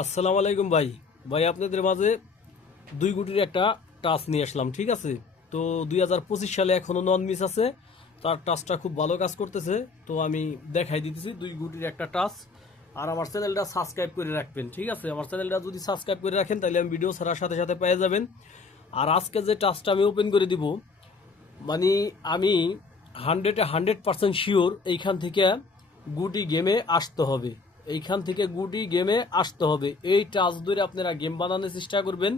আসসালামু আলাইকুম ভাই। ভাই আপনাদের মাঝে দুই গুটির একটা টাচ নিয়ে আসলাম, ঠিক আছে? তো 2025 সালে এখনো নন মিস আছে, তার টাচটা খুব ভালো কাজ করতেছে। তো আমি দেখাই দিতেছি দুই গুটির একটা টাচ। আর আমার চ্যানেলটা সাবস্ক্রাইব করে রাখবেন, ঠিক আছে? আমার চ্যানেলটা যদি সাবস্ক্রাইব করে রাখেন তাহলে আমি ভিডিও ছাড়ার সাথে সাথে পেয়ে যাবেন। আর আজকে যে টাচটা আমি ওপেন করে দিব, মানে আমি 100% শিওর এইখান থেকে গুটি গেমে আসতে হবে। এইখান থেকে গুটি গেমে আসতে হবে। এই টাচ ধরে আপনারা গেম বানানোর চেষ্টা করবেন।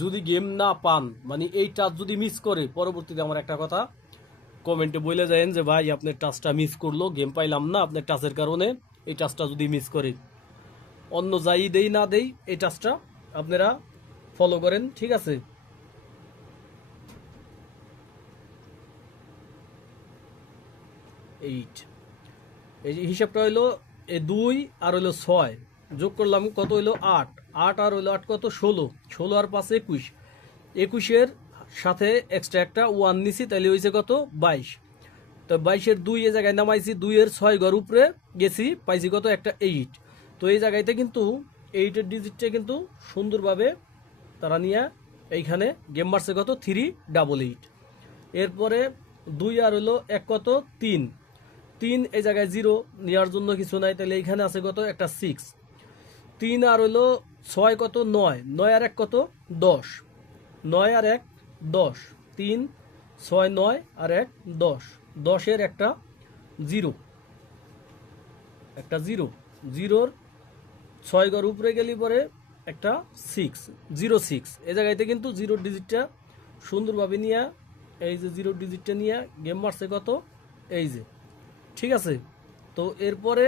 যদি গেম না পান, মানে এই টাচ যদি মিস করে, পরবর্তীতে আমার একটা কথা কমেন্টে বলে যায়েন যে ভাই আপনার টাচটা মিস করলো, গেম পাইলাম না আপনার টাচের কারণে। এই টাচটা যদি মিস করে, অন্য যাই দেই না দেই, এই টাচটা আপনারা ফলো করেন, ঠিক আছে? 8, এই যে হিসাবটা হইলো এ 2 আর হইলো 6, যোগ করলাম কত হইলো 8, 8 আর হইলো 8 কত 16, 16 আর 5 21, 21-এর সাথে এক্সট্রা একটা 1 নিছি, তাহলে হয়েছে কত 22। তো 22-এর 2 এই জায়গায় নামাইছি, 2-এর 6 ঘর উপরে গেছি, পাইছি কত একটা 8। তো এই জায়গাতে কিন্তু 8-এর ডিজিটটা কিন্তু সুন্দরভাবে তারা নিয়ে এইখানে গেম মারছে কত 388। এরপরে 2 আর হলো 1 কত 3, 3 এই জায়গায় 0 নেওয়ার জন্য কিছু নাই, তাহলে এইখানে আছে কত একটা 6। 3 আর হলো 6 কত 9, 9 আর 1 কত 10, 9 আর 1 10, 3 6 9 আর 1 10, 10-এর একটা 0, একটা 0, 0-র 6 ঘর উপরে গেলি পরে একটা 6, 06। এই জায়গাতে কিন্তু 0 ডিজিটটা সুন্দরভাবে নিয়ে, এই যে 0 ডিজিটটা নিয়ে গেম মারছে কত এই যে, ঠিক আছে? তো এরপরে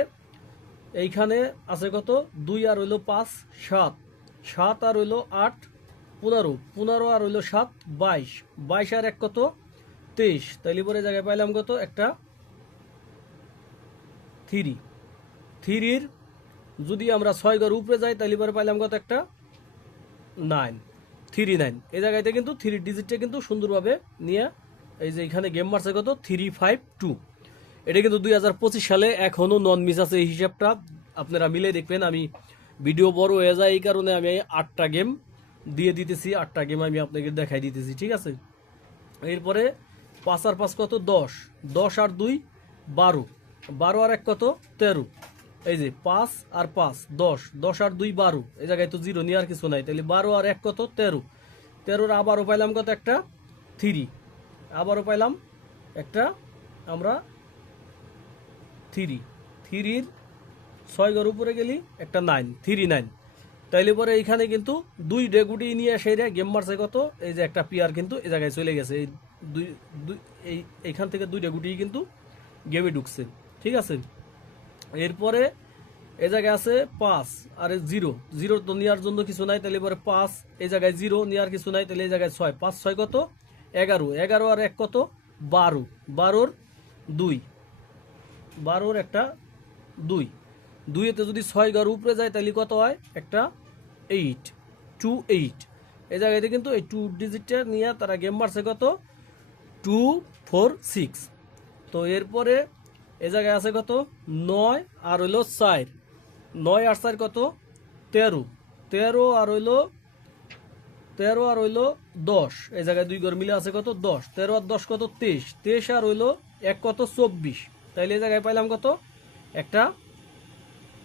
এইখানে আছে কত 2 আর হইলো 5 7, 7 আর হইলো 8 15, 15 আর হইলো 7 22, 22 আর 1 কত 23, তাইলে পরে জায়গায় পাইলাম কত একটা 3। 3-র যদি আমরা 6 ঘর উপরে যাই তাহলে পরে পাইলাম কত একটা 9, 39। এই জায়গাতে কিন্তু 3 ডিজিটটা কিন্তু সুন্দরভাবে নিয়ে এই যে এখানে গেম মারছে কত 352। এটা কিন্তু 2025 সালে এখনো নন মিস আছে। এই হিসাবটা আপনারা মিলে দেখবেন। আমি ভিডিও বড় হয়ে যায় এই কারণে আমি 8টা গেম দিয়ে দিতেছি, 8টা গেম আমি আপনাকে দেখাই দিতেছি, ঠিক আছে? এরপরে 5 আর 5 কত 10, 10 আর 2 12, 12 আর 1 কত 13। এই যে 5 আর 5 10, 10 আর 2 12, এই জায়গায় তো 0 নিয়ে আর কিছু নাই, তাহলে 12 আর 1 কত 13, 13-র আবারও পাইলাম কত একটা 3, আবারও পাইলাম একটা আমরা 3, 3-র 6 ঘর উপরে গেলি একটা 9, 39। তাইলে পরে এইখানে কিন্তু 2 ডেগুটি নিয়ে সেইরা গেম মারছে কত এই যে একটা পিয়ার কিন্তু এই জায়গায় চলে গেছে। এই দুই এইখান থেকে 2 ডেগুটি কিন্তু গেমে ঢুকছে, ঠিক আছে? এরপরে এই জায়গায় আছে 5 আর 0, 0 তো নেওয়ার জন্য কিছু নাই, তাহলে পরে 5 এই জায়গায় 0 নেওয়ার কিছু নাই, তাহলে এই জায়গায় 6, 5 6 কত 11, 11 আর 1 কত 12, 12-র 2, 12-র একটা 2, 2-এতে যদি 6 ঘর উপরে যায় তাহলে কত হয় একটা 8, 28। এই জায়গাতে কিন্তু এই 2 ডিজিটটা নিয়ে তারা গেম মারছে কত 246। তো এরপরে এ জায়গায় আছে কত 9 আর হইলো 4, 9 আর 4 কত 13, 13 আর হইলো 13 আর হইলো 10, এই জায়গায় 2 ঘর মিলে আছে কত 10, 13 আর 10 কত 23, 23 আর হইলো 1 কত 24, তাইলে এই জায়গায় পাইলাম কত একটা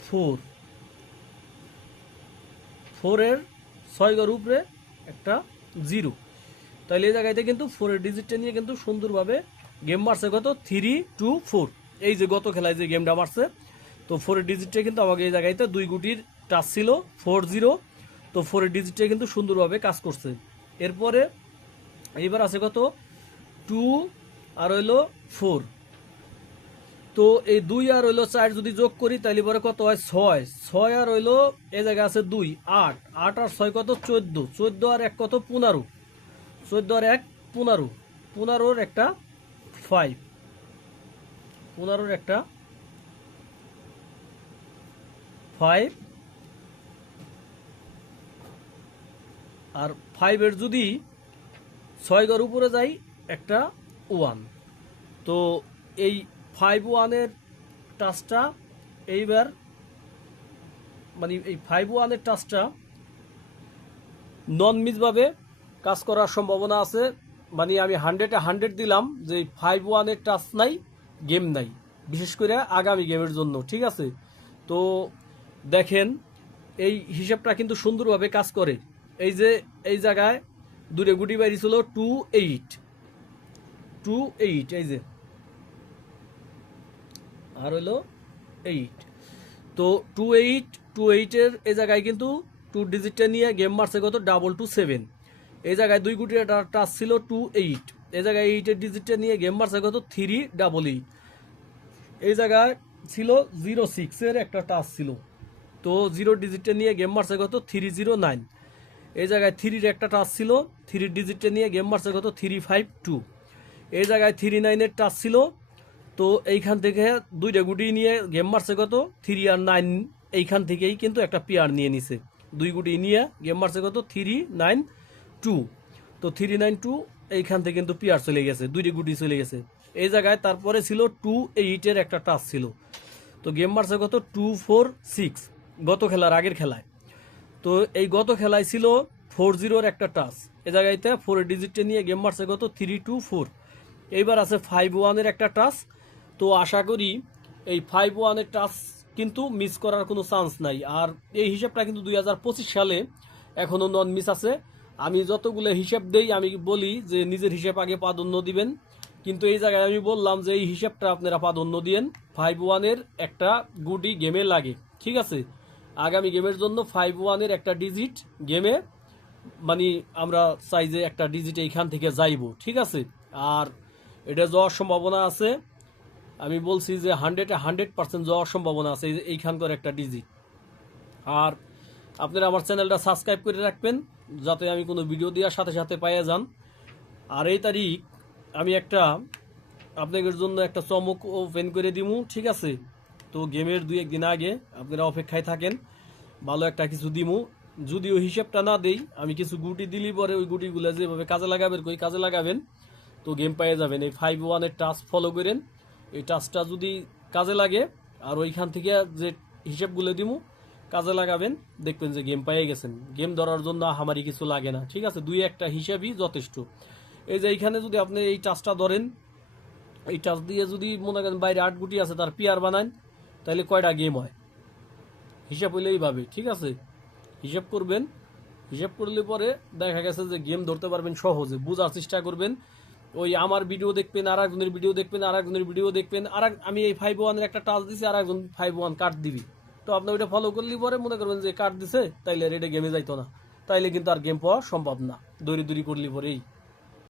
4, 4-এর 6 ঘর উপরে একটা 0। তাহলে এই জায়গাতে কিন্তু 4-এর ডিজিটটা নিয়ে কিন্তু সুন্দরভাবে গেম মারছে কত 324। এই যে গত খেলায় যে গেমটা মারছে, তো 4-এর ডিজিটটা কিন্তু আমাকে এই জায়গাতে 2 গুটির টাচ ছিল 40। তো 4-এর ডিজিটটা কিন্তু সুন্দরভাবে কাজ করছে। এরপরে এইবার আছে কত 2 আর হইলো 4। তো এই 2 আর হইলো 4 যদি যোগ করি তাহলে পরে কত হয় 6, 6 আর হইলো এই জায়গায় আছে 2 8, 8 আর 6 কত 14, 14 আর 1 কত 15, 14 আর 1 15, 15-র একটা 5, 15-র একটা 5 আর 5-এর যদি 6 ঘর উপরে যাই একটা 1। তো এই 5 1-এর টাচটা এইবার মানে এই 5-1-এর টাচটা নন মিসভাবে কাজ করার সম্ভাবনা আছে। মানে আমি 100-এ 100 দিলাম যে 5-1-এর টাচ নাই, গেম নাই, বিশেষ করে আগামী গেমের জন্য। ঠিক আছে, তো দেখেন এই হিসাবটা কিন্তু সুন্দরভাবে কাজ করে। এই যে এই জায়গায় দূরে গুটি বাড়ি ছিল 2-8, এই যে আর হলো 8। তো 2-8 এই জায়গায় কিন্তু 2 ডিজিটটা নিয়ে গেম মারছে কত 2-2-7। এই জায়গায় 2 গুটির একটা টাচ ছিল 2-8, এই জায়গায় 8-এর ডিজিটটা নিয়ে গেম মারছে কত 3-8। এই জায়গায় ছিল 0-6-এর একটা টাচ ছিল, তো 0 ডিজিটটা নিয়ে গেম মারছে কত 3-0-9। এই জায়গায় 3-এর একটা টাচ ছিল, 3 ডিজিটটা নিয়ে গেম মারছে কত 3-5-2। এই জায়গায় 3-9-এর টাচ ছিল, তো এইখান থেকে দুইটা গুটি নিয়ে গেম মারছে কত 3 আর 9। এইখান থেকেই কিন্তু একটা পেয়ার নিয়ে নিছে, 2 গুটি নিয়ে গেম মারছে কত 3-9-2। তো 3-9-2 এইখান থেকে কিন্তু পেয়ার চলে গেছে, দুইটি গুটি চলে গেছে। এই জায়গায় তারপরে ছিল 2-8-এর একটা টাচ ছিল, তো গেম মারছে কত 2-4-6 গত খেলার আগের খেলায়। তো এই গত খেলায় ছিল 4-0-র একটা টাচ, এ জায়গাতে 4 ডিজিটে নিয়ে গেম মারছে কত 3-2-4। এইবার আছে 5-1-এর একটা টাচ। তো আশা করি এই 5-1-এর টাচ কিন্তু মিস করার কোনো চান্স নাই। আর এই হিসাবটা কিন্তু 2025 সালে এখনও নন মিস আছে। আমি যতগুলো হিসাব দেই আমি বলি যে নিজের হিসাব আগে প্রাধান্য দিবেন, কিন্তু এই জায়গায় আমি বললাম যে এই হিসাবটা আপনারা প্রাধান্য দিয়েন। 5-1-এর একটা গুটি গেমে লাগে, ঠিক আছে। আগামী গেমের জন্য 5-1-এর একটা ডিজিট গেমে মানে আমরা চাই যে একটা ডিজিট এইখান থেকে যাইব, ঠিক আছে। আর এটা যাওয়ার সম্ভাবনা আছে, আমি বলছি যে 100-এ 100% যাওয়ার সম্ভাবনা আছে এইখানকার একটা ডিজিট। আর আপনারা আমার চ্যানেলটা সাবস্ক্রাইব করে রাখবেন যাতে আমি কোনো ভিডিও দেওয়ার সাথে সাথে পাইয়া যান। আর এই তারিখ আমি একটা আপনাদের জন্য একটা চমক ওপেন করে দিমু, ঠিক আছে। তো গেমের 2-1 দিন আগে আপনারা অপেক্ষায় থাকেন, ভালো একটা কিছু দিমু। যদিও হিসেবটা না দেই, আমি কিছু গুটি দিলি পরে ওই গুটিগুলো যেভাবে কাজে লাগাবেন কই কাজে লাগাবেন, তো গেম পেয়ে যাবেন। এই 5-1-এর টাচ ফলো করেন, এই টাচটা যদি কাজে লাগে আর ওইখান থেকে যে হিসেবগুলো দিমু কাজে লাগাবেন, দেখবেন যে গেম পেয়ে গেছেন। গেম ধরার জন্য আমারই কিছু লাগে না, ঠিক আছে, 2-1টা হিসাবই যথেষ্ট। এই যে এইখানে যদি আপনি এই টাচটা ধরেন, এই টাচ দিয়ে যদি মনে করেন বাইরে 8 গুটি আছে তার পেয়ার বানান, তাহলে কয়টা গেম হয় হিসাব হইলে এইভাবে, ঠিক আছে। হিসাব করবেন, হিসাব করলে পরে দেখা গেছে যে গেম ধরতে পারবেন সহজে। বোঝার চেষ্টা করবেন, ওই আমার ভিডিও দেখবেন, আর একজনের ভিডিও দেখবেন, আর একজনের ভিডিও দেখবেন, আর আমি এই 5-1-এর একটা টাচ দিছি, আর একজন 5-1 কাট দিবি, তো আপনি ওইটা ফলো করলে পরে মনে করবেন যে কাট দিছে, তাইলে আর এটা গেমে যাইতো না, তাইলে কিন্তু আর গেম পাওয়া সম্ভব না, দৌড়ি দৌড়ি করলে পরেই।